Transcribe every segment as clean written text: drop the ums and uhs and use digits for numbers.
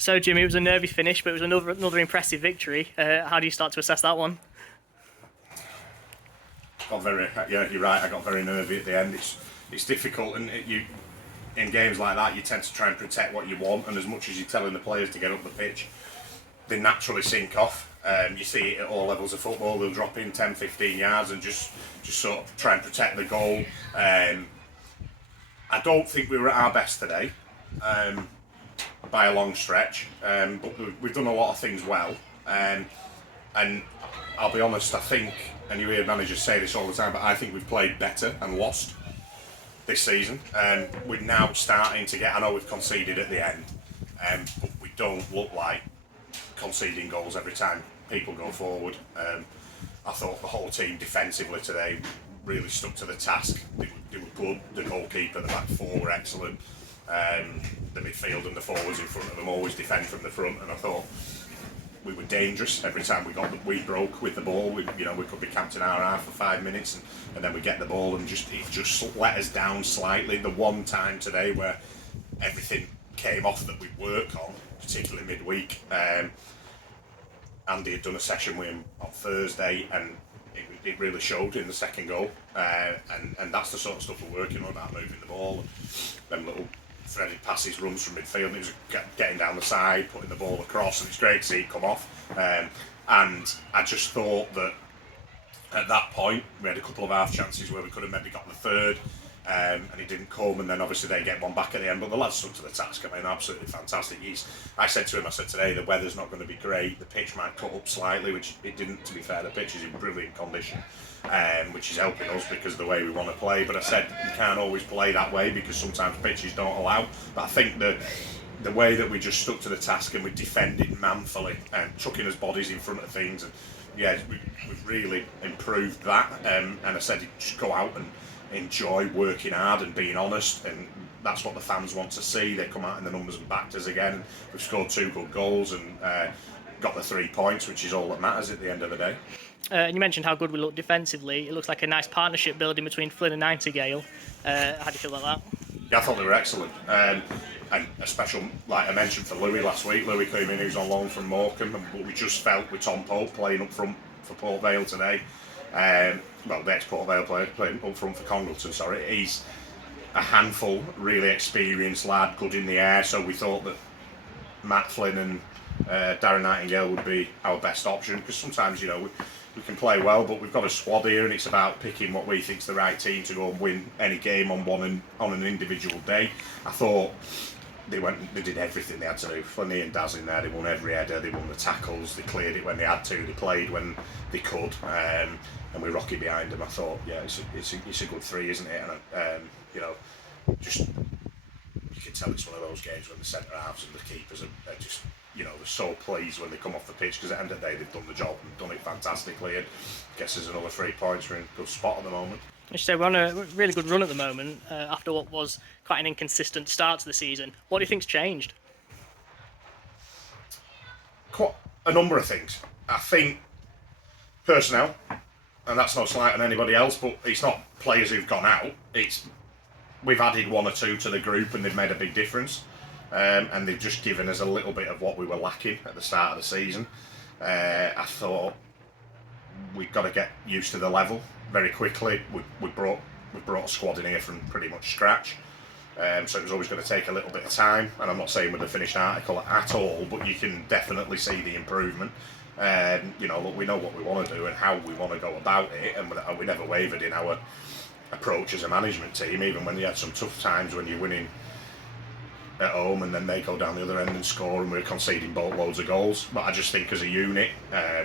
So, Jimmy, it was a nervy finish, but it was another impressive victory. How do you start to assess that one? Yeah, you're right. I got very nervy at the end. It's difficult, and you in games like that you tend to try and protect what you want. And as much as you're telling the players to get up the pitch, they naturally sink off. You see it at all levels of football. They'll drop in 10, 15 yards and just sort of try and protect the goal. I don't think we were at our best today. By a long stretch, but we've done a lot of things well, and I'll be honest, I think, and you hear managers say this all the time, but I think we've played better and lost this season. We're now starting to get, I know we've conceded at the end, but we don't look like conceding goals every time people go forward. I thought the whole team defensively today really stuck to the task. They were good. The goalkeeper, the back four were excellent. The midfield and the forwards in front of them always defend from the front, and I thought we were dangerous every time we broke with the ball. We could be camped in our half for 5 minutes, and then we get the ball and it just let us down slightly. The one time today where everything came off that we work on, particularly midweek. Andy had done a session with him on Thursday, and it really showed in the second goal, and that's the sort of stuff we're working on, about moving the ball, and them little threaded passes, runs from midfield. It was getting down the side, putting the ball across, and it's great to see it come off. And I just thought that at that point we had a couple of half chances where we could have maybe got the third, and it didn't come, and then obviously they get one back at the end, but the lads stuck to the task. I mean, absolutely fantastic. I said to him, I said today, the weather's not going to be great, the pitch might cut up slightly, which it didn't, to be fair. The pitch is in brilliant condition, which is helping us because of the way we want to play, but I said you can't always play that way because sometimes pitches don't allow. But I think the way that we just stuck to the task and we defended manfully and chucking his bodies in front of things, and yeah, we've really improved that, and I said just go out and enjoy working hard and being honest, and that's what the fans want to see. They come out in the numbers and backed us again. We've scored 2 good goals and got the 3 points, which is all that matters at the end of the day. And you mentioned how good we look defensively. It looks like a nice partnership building between Flynn and Nightingale. How do you feel about that? Yeah, I thought they were excellent. And a special, like I mentioned, for Louis last week. Louis came in, he was on loan from Morecambe, but we just felt with Tom Pope playing up front for Port Vale today. The ex-Port Vale player playing up front for Congleton, sorry. He's a handful, really experienced lad, good in the air, so we thought that Matt Flynn and Darren Nightingale would be our best option, because sometimes, we can play well, but we've got a squad here, and it's about picking what we think's the right team to go and win any game on an individual day. I thought they did everything they had to do. Flinny and Daz in there, they won every header, they won the tackles, they cleared it when they had to, they played when they could, and we rocket behind them. I thought, yeah, it's a good 3, isn't it? And just you can tell it's one of those games when the centre halves and the keepers are just, they're so pleased when they come off the pitch, because at the end of the day they've done the job and done it fantastically, and I guess there's another 3 points. We're in a good spot at the moment. I should say we're on a really good run at the moment, after what was quite an inconsistent start to the season. What do you think's changed? Quite a number of things. I think personnel, and that's no slight on anybody else, but it's not players who've gone out. We've added 1 or 2 to the group, and they've made a big difference. And they've just given us a little bit of what we were lacking at the start of the season. I thought we've got to get used to the level very quickly. We brought a squad in here from pretty much scratch, so it was always going to take a little bit of time. And I'm not saying with the finished article at all, but you can definitely see the improvement. Look, we know what we want to do and how we want to go about it, and we never wavered in our approach as a management team, even when you had some tough times when you're winning at home and then they go down the other end and score and we're conceding boatloads of goals. But I just think as a unit,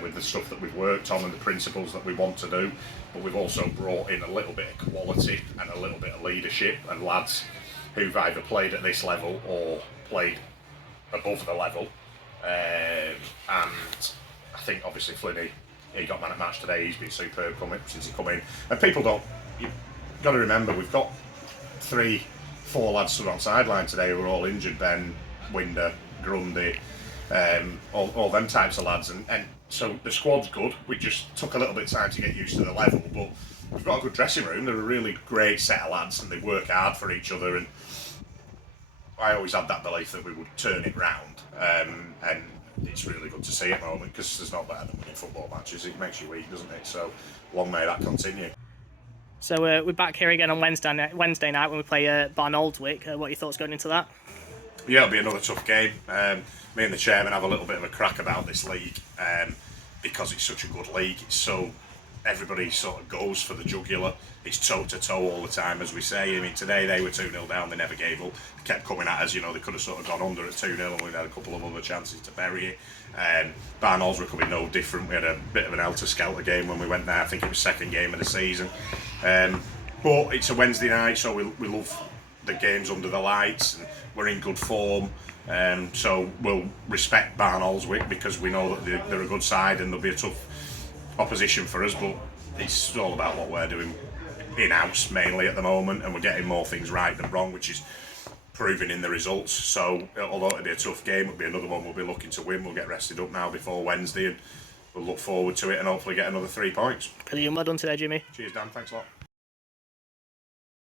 with the stuff that we've worked on and the principles that we want to do, but we've also brought in a little bit of quality and a little bit of leadership, and lads who've either played at this level or played above the level. And I think obviously Flinny, he got man at match today, he's been superb since he come in. And you've got to remember, we've got 4 lads stood on sideline today who were all injured: Ben, Winder, Grundy, all them types of lads, and so the squad's good. We just took a little bit of time to get used to the level, but we've got a good dressing room. They're a really great set of lads, and they work hard for each other, and I always had that belief that we would turn it round, and it's really good to see at the moment because there's not better than winning football matches. It makes you weak, doesn't it? So long may that continue. So we're back here again on Wednesday night when we play Barn Aldwick. What are your thoughts going into that? Yeah, it'll be another tough game. Me and the chairman have a little bit of a crack about this league because it's such a good league. It's so everybody sort of goes for the jugular. It's toe to toe all the time, as we say. I mean, today they were 2-0 down, they never gave up. They kept coming at us, you know, they could have sort of gone under at 2-0 and we had a couple of other chances to bury it. Barn Aldwick will be no different. We had a bit of an helter-skelter game when we went there. I think it was second game of the season. But it's a Wednesday night, so we love the games under the lights and we're in good form. So we'll respect Barn Aldwick because we know that they're a good side and they'll be a tough opposition for us, but it's all about what we're doing in-house mainly at the moment, and we're getting more things right than wrong, which is proving in the results. So although it'll be a tough game, it'll be another one we'll be looking to win. We'll get rested up now before Wednesday and we'll look forward to it and hopefully get another 3 points. Brilliant. Well done today, Jimmy. Cheers, Dan. Thanks a lot.